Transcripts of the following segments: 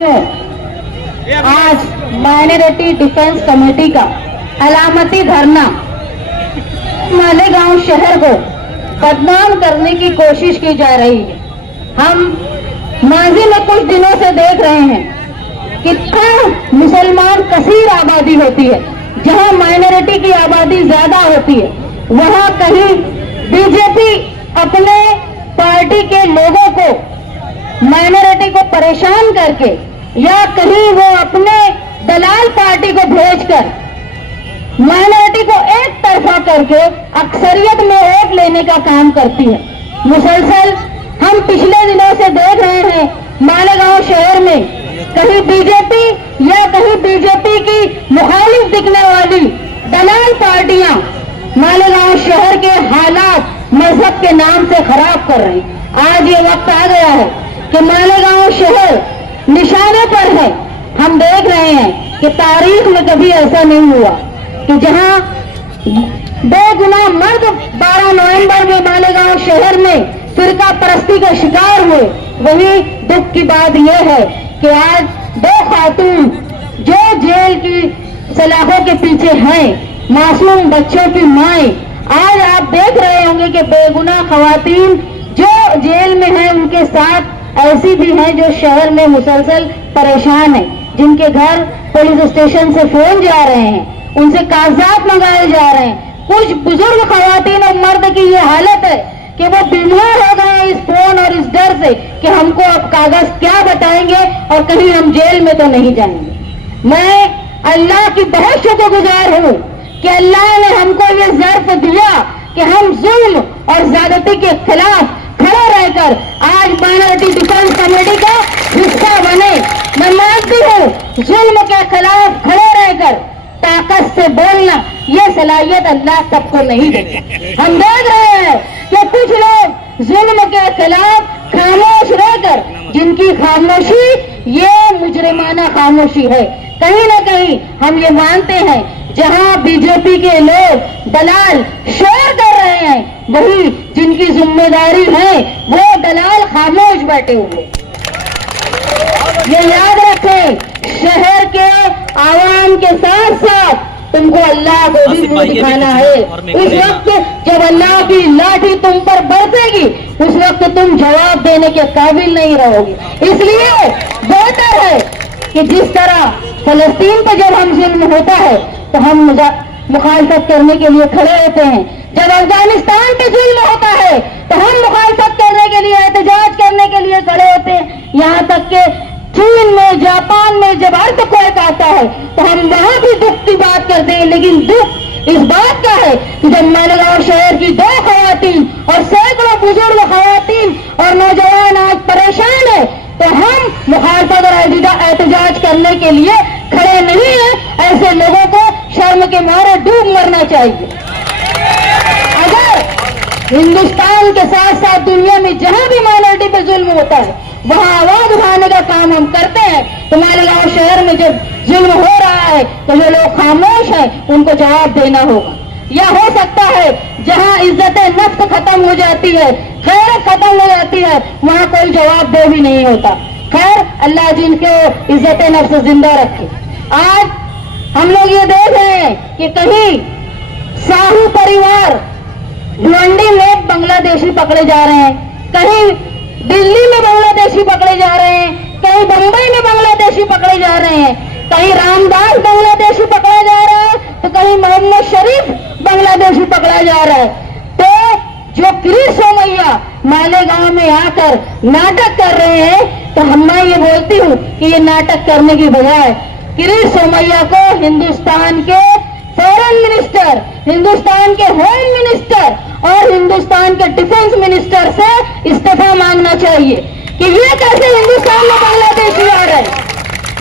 आज minority defence committee का अलामती धरना मालेगांव शहर को बदनाम करने की कोशिश की जा रही है। हम माजी में कुछ दिनों से देख रहे हैं कि मुसलमान कसीर आबादी होती है, जहां माइनॉरिटी की आबादी ज्यादा होती है, वहां कहीं बीजेपी अपने पार्टी के लोगों को माइनॉरिटी को परेशान करके या कहीं वो अपने दलाल पार्टी को भेजकर माइनॉरिटी को एक तरफा करके अक्सरियत में वोट लेने का काम करती है। मुसलसल हम पिछले दिनों से देख रहे हैं मालेगांव शहर में कहीं बीजेपी या कहीं बीजेपी की मुखालिफ दिखने वाली दलाल पार्टियां मालेगांव शहर के हालात मजहब के नाम से खराब कर रही हैं। आज ये वक्त आ गया है कि मालेगांव शहर निशाने पर है। हम देख रहे हैं कि तारीख में कभी ऐसा नहीं हुआ कि जहां बेगुनाह मर्द 12 नवंबर में मालेगांव शहर में फिरका परस्ती का शिकार हुए। वही दुख की बात यह है कि आज 2 खातून जो जेल की सलाखों के पीछे हैं, मासूम बच्चों की माएं, आज आप देख रहे होंगे कि बेगुनाह खवातीन जो जेल में हैं उनके साथ ऐसी भी हैं जो शहर में मुसलसल परेशान है, जिनके घर पुलिस स्टेशन से फोन जा रहे हैं, उनसे कागजात मंगाए जा रहे हैं। कुछ बुजुर्ग खवातीन और मर्द की ये हालत है कि वो बीमार हो गए इस फोन और इस डर से कि हमको अब कागज क्या बताएंगे और कहीं हम जेल में तो नहीं जाएंगे। मैं अल्लाह की बहुत शुक्रगुजार हूँ कि अल्लाह ने हमको ये ज़र्फ दिया कि हम जुल्म और ज्यादती के खिलाफ खड़े रहकर आज माइनॉरिटी डिफेंस कमेटी का हिस्सा बने। मैं मानती हूँ जुल्म के खिलाफ खड़े रहकर ताकत से बोलना ये सलाहियत अल्लाह सबको नहीं देता। हम देख रहे हैं कि कुछ लोग जुल्म के खिलाफ खामोश रहकर, जिनकी खामोशी ये मुजरिमाना खामोशी है। कहीं ना कहीं हम ये मानते हैं जहां बीजेपी के लोग दलाल शोर कर रहे हैं, वही जिनकी जिम्मेदारी है वो दलाल खामोश बैठे हुए। ये याद रखें, शहर के आवाम के साथ साथ तुमको अल्लाह को भी मुंह दिखाना है। उस वक्त जब अल्लाह की लाठी तुम पर बरसेगी, उस वक्त तुम जवाब देने के काबिल नहीं रहोगे। इसलिए बेहतर है कि जिस तरह फलस्तीन पर जब हम जुल्म होता है तो हम मुखालफत करने के लिए खड़े होते हैं, जब अफगानिस्तान पे जुल्म होता है तो हम मुखालफत करने के लिए, एहतजाज करने के लिए खड़े होते हैं। यहाँ तक के चीन में, जापान में जब अर्थक्वेक आता है तो हम वहां भी दुख की बात करते हैं। लेकिन दुख इस बात का है कि जब मालेगांव शहर की 2 खवातीन और सैकड़ों बुजुर्ग खवातीन और नौजवान आज परेशान है तो हम मुखालफत और एहतजाज करने के लिए खड़े नहीं है। ऐसे लोगों को शर्म के मारे डूब मरना चाहिए। अगर हिंदुस्तान के साथ साथ दुनिया में जहां भी माइनॉरिटी पे जुल्म होता है वहां आवाज उठाने का काम हम करते हैं, तो मालेगांव शहर में जब जुल्म हो रहा है तो जो लोग खामोश हैं उनको जवाब देना होगा। या हो सकता है जहां इज्जत नफ्स खत्म हो जाती है, खैर खत्म हो जाती है, वहां कोई जवाब दे भी नहीं होता। खैर अल्लाह जिनको इज्जत नफ्स जिंदा रखे। आज हम लोग ये देख रहे हैं कि कहीं साहू परिवार भिवंडी में बांग्लादेशी पकड़े जा रहे हैं, कहीं दिल्ली में बांग्लादेशी पकड़े जा रहे हैं, कहीं बंबई में बांग्लादेशी पकड़े जा रहे हैं, कहीं रामदास बांग्लादेशी पकड़ा जा रहा है तो कहीं मोहम्मद शरीफ बांग्लादेशी पकड़ा जा रहा है। तो जो किरीट सोमैया मालेगांव में आकर नाटक कर रहे हैं, तो मैं ये बोलती हूँ कि ये नाटक करने की बजाय किरीट सोमैया को हिंदुस्तान के फॉरेन मिनिस्टर, हिंदुस्तान के होम मिनिस्टर और हिंदुस्तान के डिफेंस मिनिस्टर से इस्तीफा मांगना चाहिए कि ये कैसे हिंदुस्तान में बांग्लादेशी आ रहे हैं।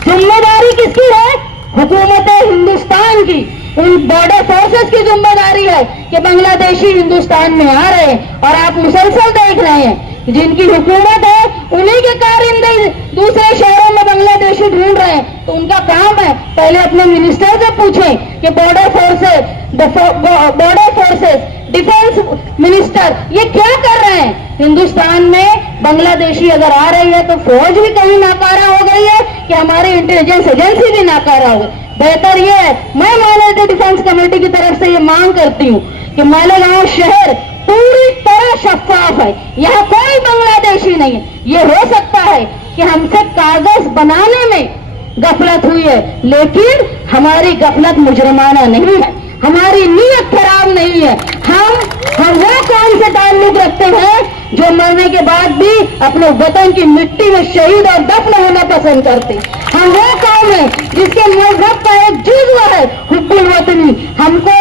जिम्मेदारी किसकी है? हुकूमत हिंदुस्तान की, उन बॉर्डर फोर्सेस की जिम्मेदारी है कि बांग्लादेशी हिंदुस्तान में आ रहे हैं। और आप मुसलसल देख रहे हैं जिनकी हुकूमत है उन्हीं के कारिंदे दूसरे शहरों में बांग्लादेशी ढूंढ रहे हैं, तो उनका काम है पहले अपने मिनिस्टर से पूछें कि बॉर्डर फोर्सेस डिफेंस मिनिस्टर ये क्या कर रहे हैं। हिंदुस्तान में बांग्लादेशी अगर आ रही है तो फौज भी कहीं नाकारा हो गई है कि हमारी इंटेलिजेंस एजेंसी भी नाकारा हो। बेहतर ये है, मैं माइनॉरिटी डिफेंस कमेटी की तरफ से ये मांग करती हूँ कि मालेगांव शहर पूरी तरह शफाफ है, यहाँ कोई बांग्लादेशी नहीं है। ये हो सकता है कि हमसे कागज बनाने में गफलत हुई है, लेकिन हमारी गफलत मुजरमाना नहीं है, हमारी नीयत खराब नहीं है। हम वो कौम से ताल्लुक रखते हैं जो मरने के बाद भी अपने वतन की मिट्टी में शहीद और दफन होना पसंद करते। हम वो कौम है जिसके मजहब का एक जुज़्व है हुब्बुल वतनी। हमको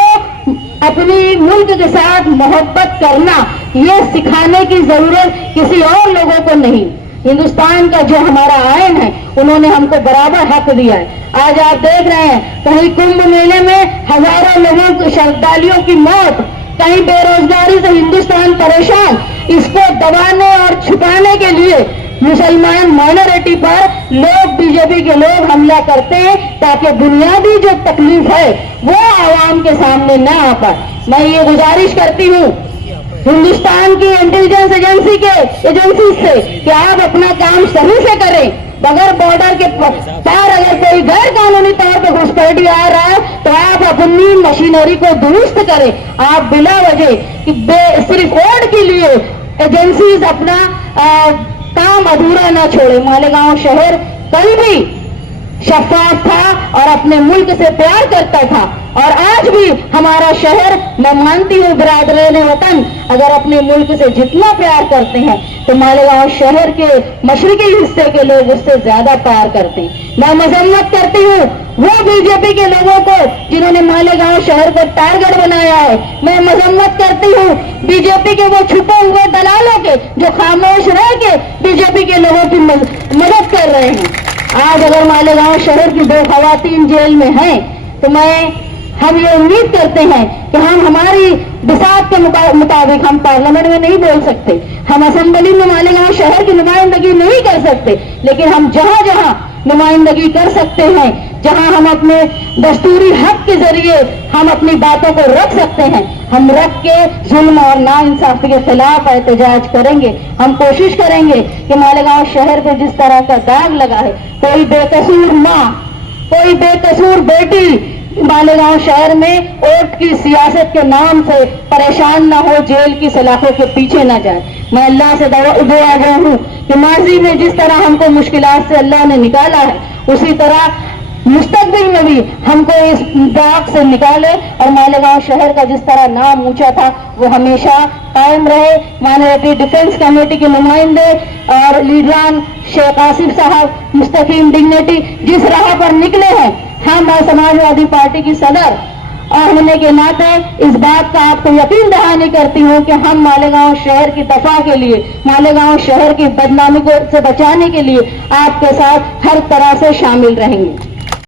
अपनी मुल्क के साथ मोहब्बत करना ये सिखाने की जरूरत किसी और लोगों को नहीं। हिंदुस्तान का जो हमारा आयन है उन्होंने हमको बराबर हक दिया है। आज आप देख रहे हैं कहीं कुंभ मेले में हजारों लोगों की श्रद्धालुओं की मौत, कहीं बेरोजगारी से हिंदुस्तान परेशान। इसको दबाने और छुपाने के लिए मुसलमान माइनॉरिटी पर लोग, बीजेपी के लोग हमला करते हैं ताकि बुनियादी जो तकलीफ है वो आवाम के सामने न आ पाए। मैं ये गुजारिश करती हूँ हिंदुस्तान की इंटेलिजेंस एजेंसी से कि आप अपना काम सही से करें। बगैर बॉर्डर के पार अगर कोई गैर कानूनी तौर पर घुसपैठी आ रहा है तो आप अपनी मशीनरी को दुरुस्त करें। आप बिला वजह कि सिर्फ वोट के लिए एजेंसीज अपना काम अधूरा न छोड़े। मालेगांव शहर कल भी शफाफ था और अपने मुल्क से प्यार करता था, और आज भी हमारा शहर, मैं मानती हूँ बिरादरान वतन अगर अपने मुल्क से जितना प्यार करते हैं तो मालेगांव शहर के मशरकी हिस्से के लोग उससे ज्यादा प्यार करते हैं। मैं मजम्मत करती हूँ वो बीजेपी के लोगों को जिन्होंने मालेगांव शहर को टारगेट बनाया है। मैं मजम्मत करती हूँ बीजेपी के वो छुपे हुए दलालों के जो खामोश रह के बीजेपी के लोगों की मदद कर रहे हैं। आज अगर मालेगांव शहर की 2 खवातीन जेल में हैं तो हम ये उम्मीद करते हैं कि हम हमारी बिसात के मुताबिक हम पार्लियामेंट में नहीं बोल सकते, हम असेंबली में मालेगांव शहर की नुमाइंदगी नहीं कर सकते, लेकिन हम जहां जहां नुमाइंदगी कर सकते हैं, जहां हम अपने दस्तूरी हक के जरिए हम अपनी बातों को रख सकते हैं, हम रख के जुल्म और नाइंसाफी के खिलाफ एहतजाज करेंगे। हम कोशिश करेंगे कि मालेगांव शहर पे जिस तरह का दाग लगा है, कोई बेकसूर माँ, कोई बेकसूर बेटी मालेगांव शहर में वोट की सियासत के नाम से परेशान ना हो, जेल की सलाखों के पीछे ना जाए। मैं अल्लाह से दुआ गया हूँ कि माजी में जिस तरह हमको मुश्किलात से अल्लाह ने निकाला है उसी तरह मुस्तकबिल में भी हमको इस दाग से निकाले और मालेगांव शहर का जिस तरह नाम ऊंचा था वो हमेशा कायम रहे। माइनॉरिटी डिफेंस कमेटी के नुमाइंदे और लीडरान शेख आसिफ साहब मुस्तकीम डिग्निटी जिस राह पर निकले हैं, हम समाजवादी पार्टी की सदर और होने के नाते इस बात का आपको यकीन दहानी करती हूँ कि हम मालेगांव शहर की दफा के लिए, मालेगांव शहर की बदनामी को से बचाने के लिए आपके साथ हर तरह से शामिल रहेंगे।